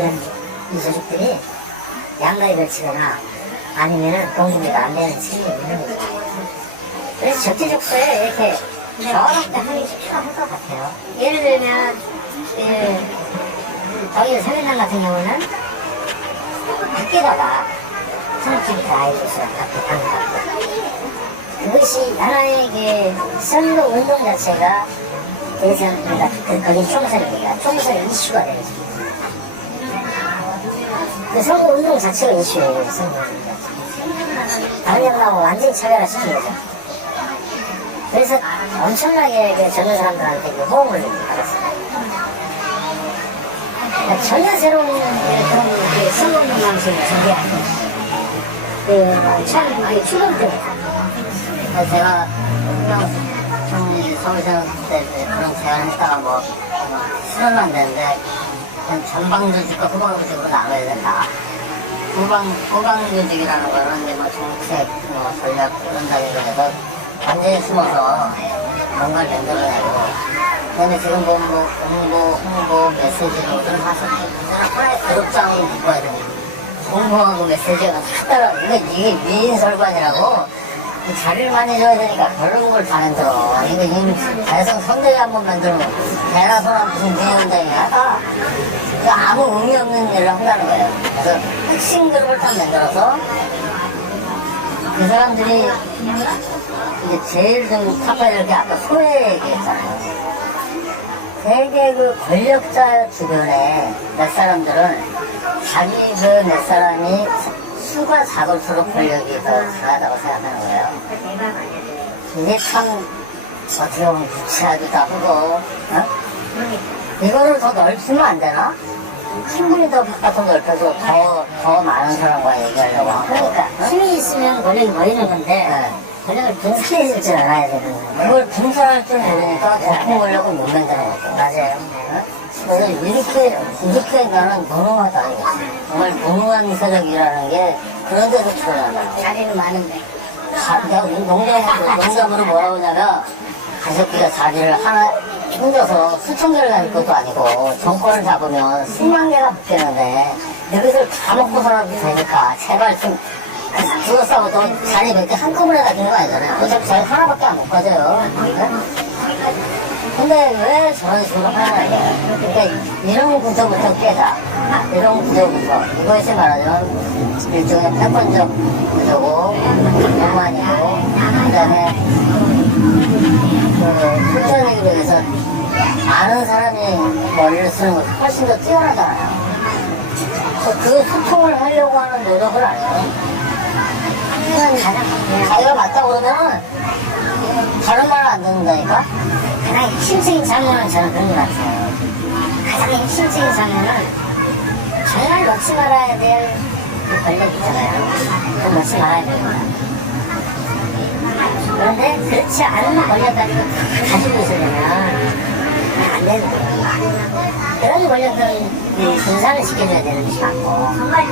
이런 이 조직들이 양가위를 치거나 아니면은 공중비가 안 되는 측면이 있는 거죠. 그래서 적재적소에 이렇게 저렇게 하는 게 필요할 것 같아요. 예를 들면 저기 사회당 같은 경우는 밖에다가 성적인 아이들을 갖고 당하고 그것이 하나의 선거 운동 자체가 대선, 그러니까 거긴 총선이니까 총선의 이슈가 되는 거죠. 그 선거 운동 자체가 이슈예요. 선거 운동 자체. 다른 양하고 완전히 차별화시킨 거죠. 그래서 엄청나게 젊은 사람들한테 호응을 받았어요. 그러니까 전혀 새로운 그런 선거운동 방식을 준비하는 참 출범 때입니다. 제가 서울시장 때 그런 제안을 했다가 뭐 실현은 안 되는데 그냥 전방 조직과 후방 조직으로 나눠야 된다. 후방 조직이라는 거는 이제 뭐 정책, 뭐 전략 이런 단위로 완전히 숨어서 뭔가를 만들어내고 그다음에 지금 뭐 홍보, 메시지로들 사실 하나의 그룹장을 묶어야 됩니다. 홍보하고 메시지가 다 따라 이게 미인설관이라고 자리를 많이 줘야 되니까 별로 걸 다 만들어. 이거 이미 대선 선대위 한번 만들면 대나서나 무슨 비위원장이 하다 아무 의미 없는 일을 한다는 거예요. 그래서 핵심 그룹을 딱 만들어서 그 사람들이 이제 제일 좀 탑해야 될 게 아까 소외 얘기했잖아요. 되게 그 권력자 주변에 몇 사람들은 자기 그 몇 사람이 수가 작을수록 권력이 더 강하다고 생각하는 거예요. 이게 참 어떻게 보면 구체하기도 하고 이거를 더 넓히면 안 되나? 충분히 더 바깥으로 넓혀서 더 많은 사람과 얘기하려고 하고. 그러니까 힘이 있으면 권력이 모이는 건데 권력을 분산해줄 줄 알아야 되는 거예요. 그걸 분산할 줄 모르니까 더 큰 권력을 못 만드는 거죠. 맞아요. 그래서 이렇게 나는 무능하다 이거지. 정말 무능한 세력이라는 게 그런 데서 출현한다. 자리는 많은데. 내가 농담으로 뭐라고 하냐면 가족끼가 자리를 하나 혼자서 수천 개를 가질 것도 아니고 정권을 잡으면 수만 개가 붙겠는데 여기서 다 먹고 살아도 되니까 제발 좀 둘러싸고도 자리 몇 개 한꺼번에 가지는 거 아니잖아요. 어차피 자리 하나밖에 안 못 가져요. 근데 왜 저런 식으로 하는 거예요? 그러니까 이런 구조부터 깨자. 이런 구조부터. 이것이 말하자면 일종의 패권적 구조고, 오만이고, 그 다음에 소셜적으로 해서 많은 사람이 머리를 쓰는 것이 훨씬 더 뛰어나잖아요. 그 소통을 하려고 하는 노력을 안 해요. 자기가 맞다고 그러면 다른 말을 안 듣는다니까? 가장 핵심적인 장면은 저는 그런 것 같아요. 가장 핵심적인 장면은 정말 놓지 말아야 될 그 권력 있잖아요. 그건 놓지 말아야 됩니다. 그런데 그렇지 않은 권력까지도 다 가지고 있으려면 안 되는 거예요. 그런 권력들은 분산을 시켜줘야 되는 것이 많고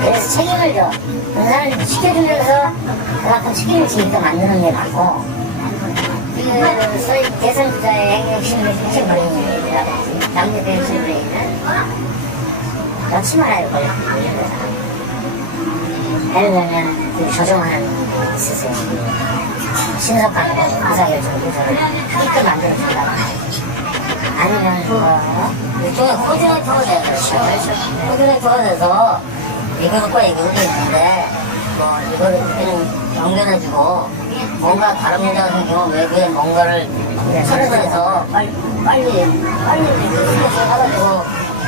그래서 책임을 줘. 분산을 시켜주면서 그만큼 책임을 지게끔 만드는 게 많고 소위 대선 주자의 핵심 브레인이라든지 당대표 핵심 브레인은 놓지 말아야 할 권력들이에요. 예를 들면 조정하는 있으세요. 신속하게 의사결정 구조를 하게끔 만들어준다거나 아니면 일종의 코디네이터가 돼야 되죠. 코디네이터가 돼서 이 그룹과 이 그룹이 있는데 이거를 그냥 연결해주고 뭔가 다른 문제가 생기면 외부에 뭔가를 찾아서 빨리 해가지고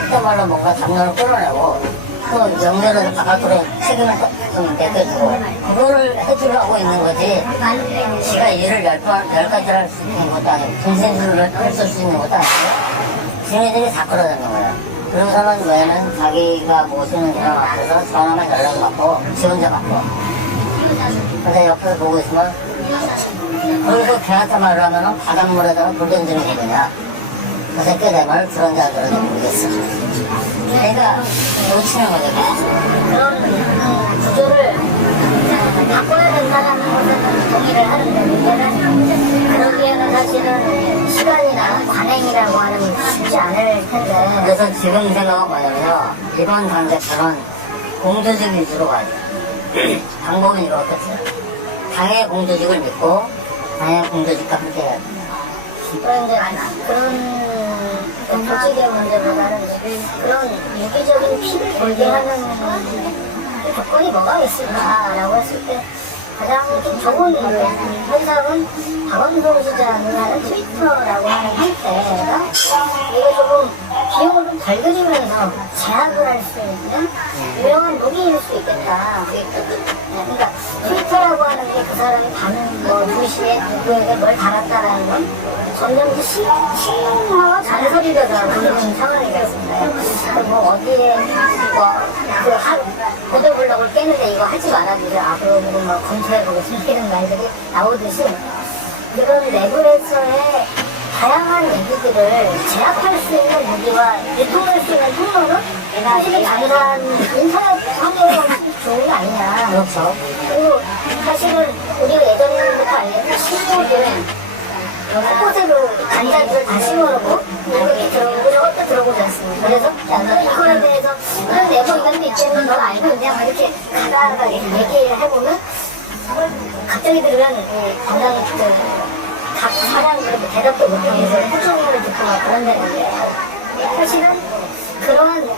그야말로 뭔가 장면을 끌어내고 또 연결해서 바깥으로 책임을 좀 내려주고 그거를 해주려고 있는 거지 지가 일을 10가지를 할 수 있는 것도 아니고 분신술을 할 수 있는 것도 아니고 지네들이 다 끌어내는 거예요. 그러고서는 외에는 자기가 모시는 사람 앞에서 전화만 연락을 받고 지원자 받고 근데 옆에서 보고 있으면 거기서 걔한테 말을 하면은 바닷물에다가 돌 던지는 거거든요. 그 새끼 내 말을 들었는지 안 들었는지 모르겠어. 내가 놓치는 거죠. 그런 구조를 바꿔야 된다는 것은 동의를 하는데 문제는 그러기에는 사실은 시간이나 관행이라고 하는 게 쉽지 않을 텐데 그래서 지금 생각은 뭐냐면요 이번 당대표는 공조직 위주로 가죠. 방법은 이렇겠어요. 당의 공조직을 믿고 당의 공조직과 함께 해야 됩니다. 그런데 그런 조직의 문제보다는 그런 유기적인 피를 돌게 하는 조건이 뭐가 있을까라고 했을 때 가장 좀 좋은 현상은 박원순 시장이 하는 트위터라고 하는 형태가 이게 조금 비용을 좀 덜 들이면서 제약을 할 수 있는 유용한 무기일 수 있겠다. 그러니까 트위터라고 하는 게 그 사람이 밤 2시에 누구에게 뭘 달았다라는 건 점점 신화와 잔소리가 되는 상황이 됐습니다. 뭐 어디에 보도블록을 깨는데 이거 하지 말아주세요. 앞으로 뭐 검토해보겠습니다. 이런 말들이 나오듯이 그런 내부에서의 다양한 얘기들을 제압할 수 있는 무기와 유통할 수 있는 통로는 사실은 장단 인터넷 환경이 좋은 게 아니냐. 그렇죠. 그리고 사실은 우리가 예전부터 알려진 신호들 곳곳으로 단자들을 다 심어놓고 이렇게 들어오고 들어오지 않습니까? 그래서 이거에 대해서 그런 내부 의견도 있지만 넌 알고 그냥 이렇게 가다가 얘기를 해보면 갑자기 들으면 당당히 각 사람들 대답도 못하면서 호소문을 듣고 막 그런다는데 사실은 그러한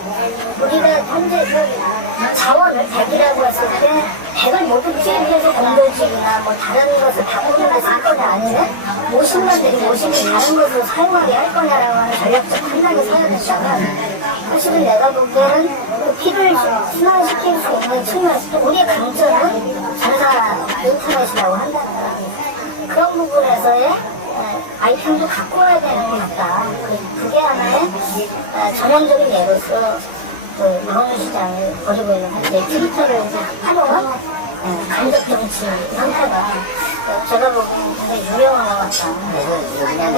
우리가 현재 그 자원을 100이라고 했을 때 100을 모두 투입해서 공동직이나 뭐 다른 것을 바꾸는 데 쓸 거냐 아니면 50만 되고 50이 다른 것으로 사용하게 할 거냐라고 하는 전략적 판단이 서야 된다면 사실은 내가 보기에는 그 피를 순환시킬 수 있는 측면에서 우리의 강점은 전사 인터넷이라고 한다면 그런 부분에서의 아이템도 갖고 와야 되는 것 같다. 그게 하나의 전형적인 예로서 박원순 시장이 벌이고 있는 현재 트위터를 활용한 간접 정치 형태가 제가 보기엔 굉장히 유명한 것 같다. 그래서 요즘에는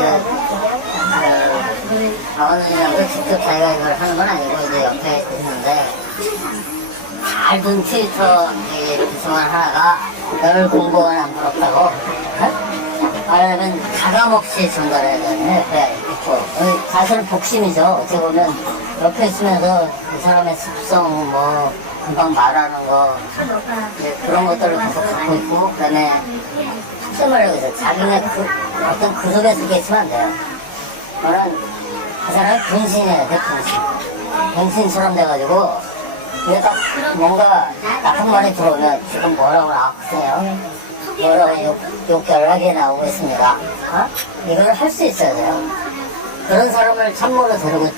박원순 시장도 직접 자기가 이걸 하는 건 아니고 이제 옆에 있는데 잘 둔 트위터 구성원 하나가 널 공부는 안 부럽다고 말하면 가감없이 전달해야 되네. 사실 복심이죠. 어떻게 보면 옆에 있으면서 그 사람의 습성, 뭐 금방 말하는 거 그런 것들을 계속 갖고 있고 그다음에 속셈을 해서 자기네 어떤 그 속에서 있으면 안 돼요. 저는 그 사람이 분신해야 돼. 분신처럼 돼가지고 이게 딱 뭔가 나쁜 말이 들어오면 지금 뭐라고 나왔어요. 뭐라고 욕결하게 나오고 있습니다. 이걸 할 수 있어야 돼요. 그런 사람을 참모로 데리고,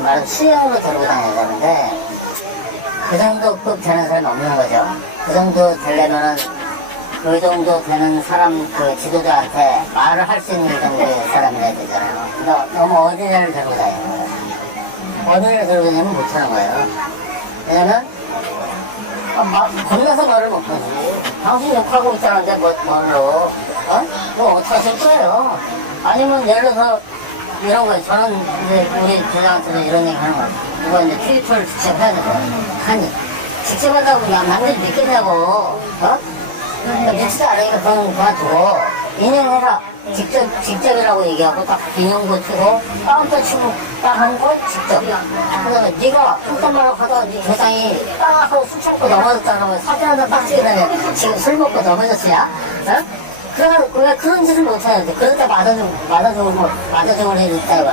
말하면 수행으로 데리고 다녀야 되는데, 그 정도급 되는 사람이 없는 거죠. 그 정도 되려면은, 그 정도 되는 사람, 그 지도자한테 말을 할 수 있는 정도의 사람이라야 되잖아요. 그러니까 너무 어린애를 데리고 다니는 거예요. 어린애를 데리고 다니면 못하는 거예요. 왜냐면, 겁나서 말을 못하지. 당신 욕하고 있다는데 뭘로? 뭐 어떡하실 거예요? 아니면 예를 들어서 이런 거예요. 저는 이제 우리 부장한테도 이런 얘기 하는 거예요. 이거 이제 트위터를 직접 해야 되고 아니 직접 하다고 남들이 믿겠냐고. 믿지도 않으니까 그건 그만두고 인용해라. 직접이라고 얘기하고 딱 인용도 치고 빵도 치고 딱 한 거 직접. 그다음에 네가 흑단말로 하다가 네 교장이 딱 하고 술 참고 넘어졌다고 사진 하나 딱 찍으다니 지금 술 먹고 넘어졌으냐? 왜 그런 짓을 못하는데 그러다 맞아주고 해줬다 이거.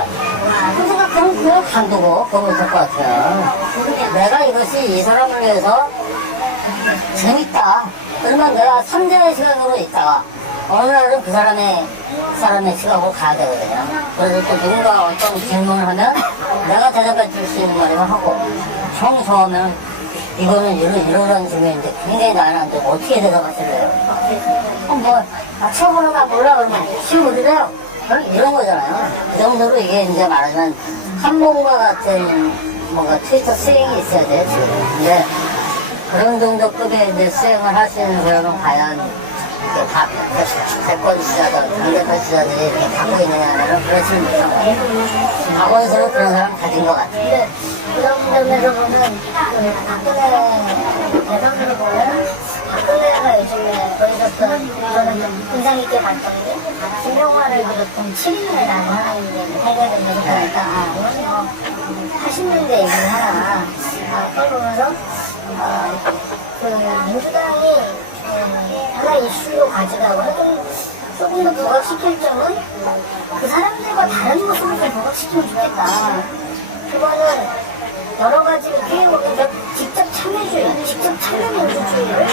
그 생각 그냥 간두고 그러면 될 것 같아요. 내가 이것이 이 사람을 위해서 재밌다. 그러면 내가 3자의 시간으로 있다가 어느 날은 그 사람의 시각으로 가야 되거든요. 그래서 또 누군가 어떤 질문을 하면 내가 대답해 줄 수 있는 말이면 하고 정서하면 이거는 이런 질문인데 굉장히 나한테 어떻게 대답하실래요? 맞춰보는가 몰라 그러면 쉬우리래요. 이런 거잖아요. 그 정도로 이게 이제 말하자면 한몸과 같은 뭔가 트위터 수행이 있어야 돼요, 지금. 근데 그런 정도 급의 이제 수행을 할 수 있는 사람은 과연 대권 주자들, 당대표 주자들이 이렇게 갖고 있느냐는 그렇지는 못한 것 같아요. 박원순은 그런 사람 가진 것 같아요. 근데 그런 점에서 보면 박근혜 대선으로 보면 박근혜는 제가 요즘에 보여줬던, 저는 좀 인상 깊게 봤던 게, 김용화를 그렸던 7인회라는 하나님의 해결된 거니까, 이건 뭐, 80년대 얘기 하나, 그걸 보면서, 그, 민주당이, 하나 이슈로 가져가고는 조금 더 부각시킬 점은, 그 사람들과 다른 모습을 좀 부각시키면 좋겠다. 그거는, 여러 가지를 피해보면서 직접 참여주의, 직접 참여민주주의를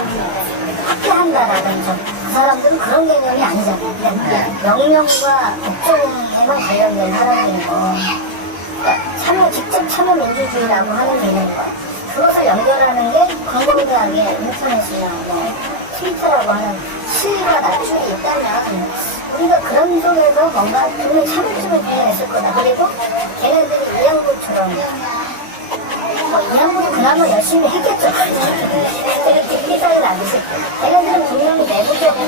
확대한다라는 점. 그 사람들은 그런 개념이 아니잖아요. 그냥 명령과 법정에만 관련된 사람들인 거. 그러니까 직접 참여민주주의라고 하는 개념과 그것을 연결하는 게 공공대학의 인터넷이나 뭐 트위터라고 하는 시위가 낮출이 있다면 우리가 그런 속에서 뭔가 분명히 참을점을 발견했을 거다. 그리고 걔네들이 이 양반처럼 이 양반은 그나마 열심히 했겠죠. 되게 뒷기사를 남기실 걔네들은 분명히 내부적인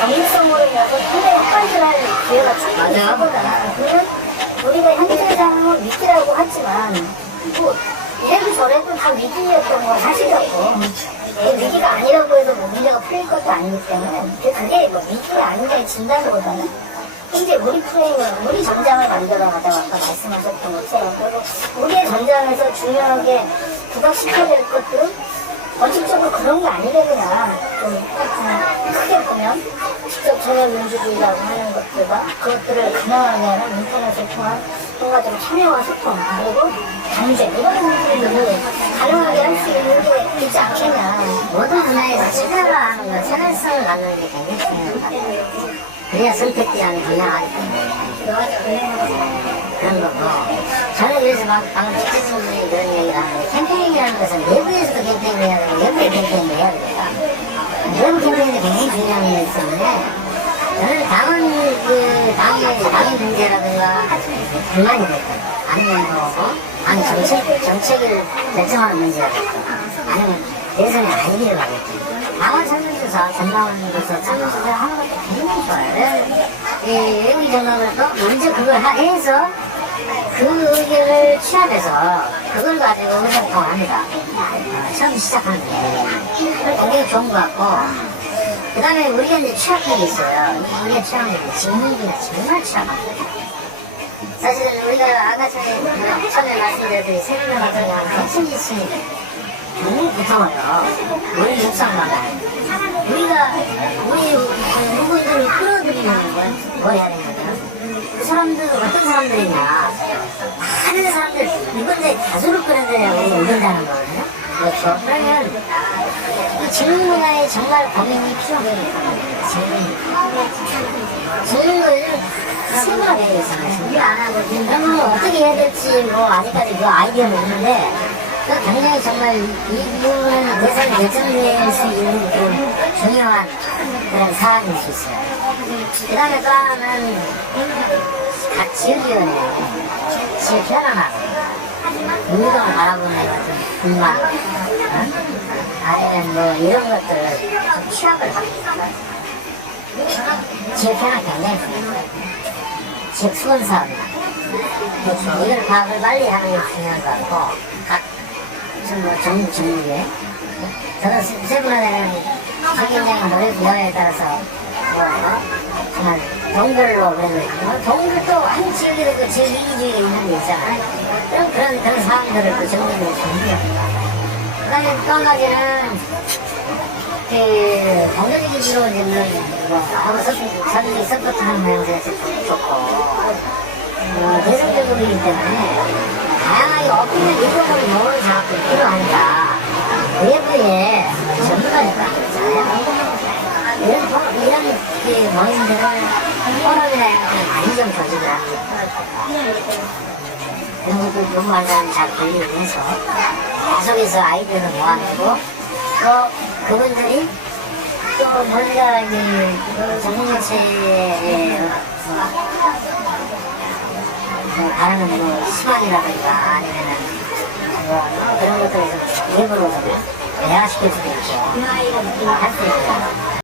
정체성으로 인해서 굉장히 헷갈릴할 기회가 충분히 있을 거다. 그러면 우리가 현재 상황을 위기라고 하지만 뭐 이래도 저래도 다 위기였던 건 사실이었고 위기가 아니라고 해서 뭐 문제가 풀릴 것도 아니기 때문에 그게 뭐 위기가 아닌가의 진단보다는 이제 우리 프레임을, 우리 전장을 만들어가다가 아까 말씀하셨던 것처럼 그리고 우리의 전장에서 중요하게 부각시켜야 될 것들은 원칙적으로 그런 게 아니겠느냐. 좀 크게 보면 직접 참여민주주의라고 하는 것들과 그것들을 가능하게 하는 인터넷을 통한 통과적으로 참여와 소통 그리고 경제 이런 부분들을 가능하게 할 수 있는 게 있지 않겠냐. 모든 분야에서 차별화하는 거, 차별성을 갖는 게 굉장히 중요한 것 같아요. 그래야 선택지향이 분명하기 때문에 그런 거고 저는 그래서 막 방금 지지층분이 그런 얘기를 하는데 캠페인이라는 것은 내부에서도 캠페인을 해야 되고 옆에 캠페인을 해야 됩니다. 내부 캠페인이 굉장히 중요한 거기 때문에 저는 당의 문제라든가 불만이 될까 아니면 당 정책을 결정하는 문제라든가 아니면 대선의 아이디어를 하겠다. 당원 설문조사 전당원으로서 설문조사 하는 것도 굉장히 좋아요. 외국인 정당을 또 먼저 그걸 해서 그 의견을 취합해서 그걸 가지고 의사소통을 합니다. 처음 시작하는 게 굉장히 좋은 것 같고 그 다음에 우리가 이제 취약한 게 있어요. 우리가 취약한 게 직무비가 정말 취약합니다. 사실 우리가 아까 처음에 말씀드렸더니 세금을 같은 경우는 핵심지층이 너무 고통해요. 우리 육상가면 우리 후보들을 끌어들이는 건 뭐 해야 되냐면 그 사람들 어떤 사람들이냐 많은 사람들 이번에 다수를 끌어들이려고 의견자는 거거든요. 그렇죠. 그러면 이 직무문화에 정말 고민이 필요합니다. 직무문화를 세분화게 되겠어요. 준비 안 하고 그러면 어떻게 해야 될지 뭐 아직까지 그 아이디어는 없는데 굉장히 정말 이 부분은 대선이 결정될 수 있는 그 중요한 그런 사안일 수 있어요. 그 다음에 또 하나는 각 지역위원회, 지역 현안하고 민주당을 바라보는 어떤 불만, 아니면 뭐 이런 것들 좀 취합을 합니다. 지역 현안 굉장히 중요해요. 지역 수건 사업이나 이걸 파악을 빨리 하는 게 중요한 것 같고 정부에 저는 세분화되는 책임적인 노력 여하에 따라서 정말 동별로 동별도 한 지역에도 그 지역 이기주의가 있는 게 있잖아요. 그런 사람들을 또 정부에 준비합니다. 그 다음에 또 한 가지는 그 공정위 기지로 하고 사람들이 서포트하는 모양새에서 좋고 대승적이기 때문에 다양하게 어필을 이동을 모으는 작업이 필요하니까 외부에 전문가들도 안 있잖아요. 이런 모임들을 포럼이나 많이 좀 조직을 하고 그런 것도 너무 사람이 잘 걸리고 해서 계속해서 아이디어를 모아내고 또 그분들이 또 뭔가 정책에 바라는 뭐 희망이라든가 아니면은 그런 것들에서 일부러 대화시킬 수도 있고 할 수 있고